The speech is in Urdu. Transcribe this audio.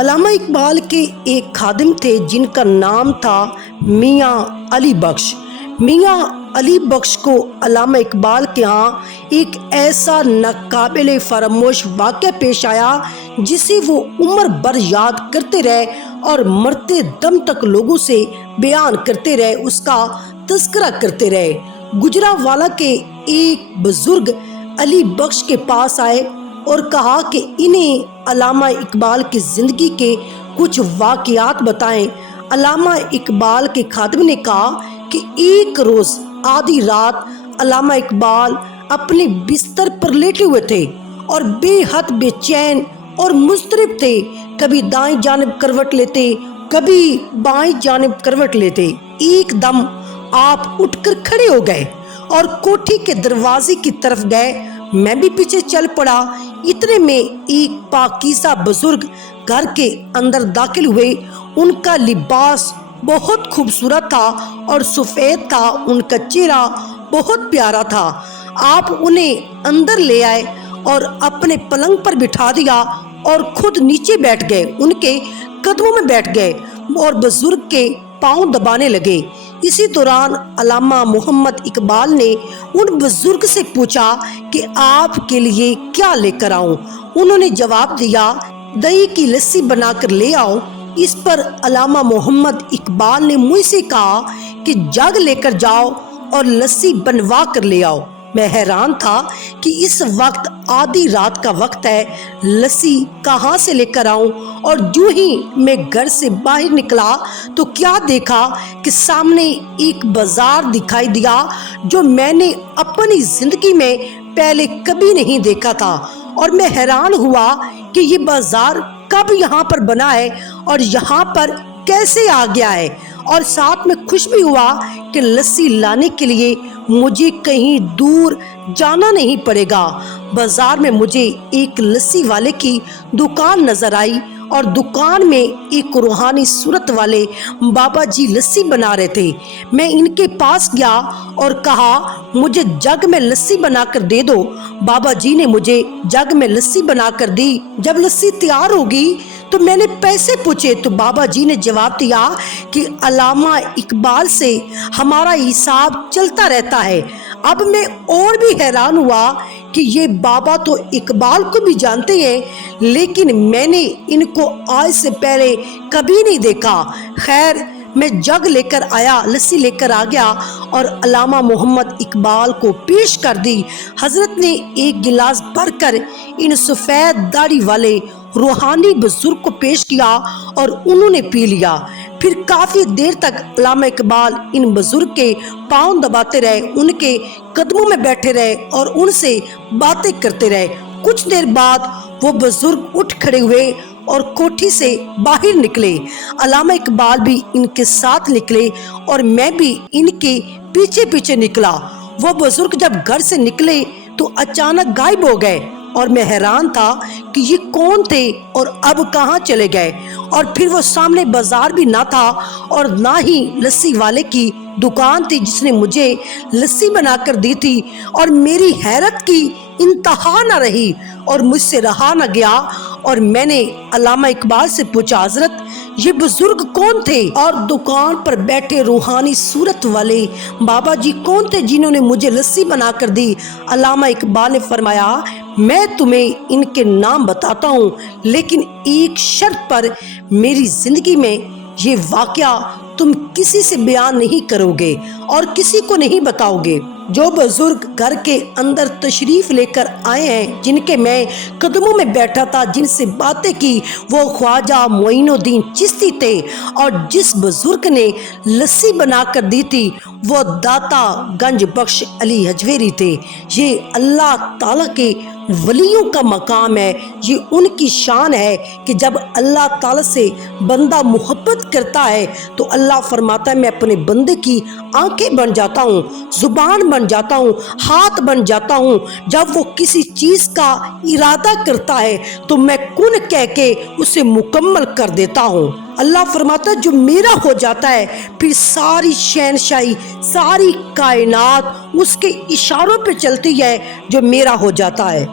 علامہ اقبال کے ایک خادم تھے جن کا نام تھا میاں علی بخش۔ میاں علی بخش کو علامہ اقبال کے ہاں ایک ایسا ناقابل فراموش واقعہ پیش آیا جسے وہ عمر بھر یاد کرتے رہے اور مرتے دم تک لوگوں سے بیان کرتے رہے، اس کا تذکرہ کرتے رہے۔ گجرانوالہ کے ایک بزرگ علی بخش کے پاس آئے اور کہا کہ انہیں علامہ اقبال کی زندگی کے کچھ واقعات بتائیں۔ علامہ اقبال کے خادم نے کہا کہ ایک روز آدھی رات علامہ اقبال اپنے بستر پر لیٹے ہوئے تھے اور بے حد بے چین اور مضطرب تھے۔ کبھی دائیں جانب کروٹ لیتے، کبھی بائیں جانب کروٹ لیتے۔ ایک دم آپ اٹھ کر کھڑے ہو گئے اور کوٹھی کے دروازے کی طرف گئے۔ میں بھی پیچھے چل پڑا۔ اتنے میں ایک پاکیزہ بزرگ گھر کے اندر داخل ہوئے۔ ان کا لباس بہت خوبصورت تھا اور سفید تھا، ان کا چہرہ بہت پیارا تھا۔ آپ انہیں اندر لے آئے اور اپنے پلنگ پر بٹھا دیا اور خود نیچے بیٹھ گئے، ان کے قدموں میں بیٹھ گئے اور بزرگ کے پاؤں دبانے لگے۔ اسی دوران علامہ محمد اقبال نے ان بزرگ سے پوچھا کہ آپ کے لیے کیا لے کر آؤں؟ انہوں نے جواب دیا، دہی کی لسی بنا کر لے آؤ۔ اس پر علامہ محمد اقبال نے مجھ سے کہا کہ جگ لے کر جاؤ اور لسی بنوا کر لے آؤ۔ میں حیران تھا کہ اس وقت آدھی رات کا وقت ہے، لسی کہاں سے لے کر آؤں؟ اور جو ہی میں گھر سے باہر نکلا تو کیا دیکھا کہ سامنے ایک بازار دکھائی دیا جو میں نے اپنی زندگی میں پہلے کبھی نہیں دیکھا تھا، اور میں حیران ہوا کہ یہ بازار کب یہاں پر بنا ہے اور یہاں پر کیسے آ گیا ہے، اور ساتھ میں خوش بھی ہوا کہ لسی لانے کے لیے مجھے کہیں دور جانا نہیں پڑے گا۔ بازار میں مجھے ایک لسی والے کی دکان نظر آئی اور دکان میں ایک روحانی صورت والے بابا جی لسی بنا رہے تھے۔ میں ان کے پاس گیا اور کہا، مجھے جگ میں لسی بنا کر دے دو۔ بابا جی نے مجھے جگ میں لسی بنا کر دی۔ جب لسی تیار ہوگی تو میں نے پیسے پوچھے تو بابا جی نے جواب دیا کہ علامہ اقبال سے ہمارا حساب چلتا رہتا ہے۔ اب میں اور بھی حیران ہوا کہ یہ بابا تو اقبال کو بھی جانتے ہیں، لیکن میں نے ان کو آج سے پہلے کبھی نہیں دیکھا۔ خیر، میں جگ لے کر آیا، لسی لے کر آ گیا اور علامہ محمد اقبال کو پیش کر دی۔ حضرت نے ایک گلاس بھر کر ان سفید داڑھی والے روحانی بزرگ کو پیش کیا اور انہوں نے پی لیا۔ پھر کافی دیر تک علامہ اقبال ان بزرگ کے پاؤں دباتے رہے، ان کے قدموں میں بیٹھے رہے اور ان سے باتیں کرتے رہے۔ کچھ دیر بعد وہ بزرگ اٹھ کھڑے ہوئے اور کوٹھی سے باہر نکلے۔ علامہ اقبال بھی ان کے ساتھ نکلے اور میں بھی ان کے پیچھے پیچھے نکلا۔ وہ بزرگ جب گھر سے نکلے تو اچانک غائب ہو گئے اور میں حیران تھا کہ یہ کون تھے اور اب کہاں چلے گئے۔ اور پھر وہ سامنے بازار بھی نہ تھا اور نہ ہی لسی والے کی دکان تھی جس نے مجھے لسی بنا کر دی تھی، اور میری حیرت کی انتہا نہ رہی اور مجھ سے رہا نہ گیا اور میں نے علامہ اقبال سے پوچھا، حضرت یہ بزرگ کون تھے اور دکان پر بیٹھے روحانی صورت والے بابا جی کون تھے جنہوں نے مجھے لسی بنا کر دی؟ علامہ اقبال نے فرمایا، میں تمہیں ان کے نام بتاتا ہوں، لیکن ایک شرط پر، میری زندگی میں یہ واقعہ تم کسی سے بیان نہیں کرو گے اور کسی کو نہیں بتاؤ گے۔ جو بزرگ گھر کے اندر تشریف لے کر آئے ہیں، جن کے میں قدموں میں بیٹھا تھا، جن سے باتیں کی، وہ خواجہ معین الدین چشتی تھے، اور جس بزرگ نے لسی بنا کر دی تھی وہ داتا گنج بخش علی حجویری تھے۔ یہ اللہ تعالیٰ کے ولیوں کا مقام ہے، یہ ان کی شان ہے کہ جب اللہ تعالیٰ سے بندہ محبت کرتا ہے تو اللہ فرماتا ہے میں اپنے بندے کی آنکھیں بن جاتا ہوں، زبان بن جاتا ہوں، ہاتھ بن جاتا ہوں۔ جب وہ کسی چیز کا ارادہ کرتا ہے تو میں کن کہہ کے اسے مکمل کر دیتا ہوں۔ اللہ فرماتا ہے جو میرا ہو جاتا ہے پھر ساری شہنشاہی، ساری کائنات اس کے اشاروں پہ چلتی ہے جو میرا ہو جاتا ہے۔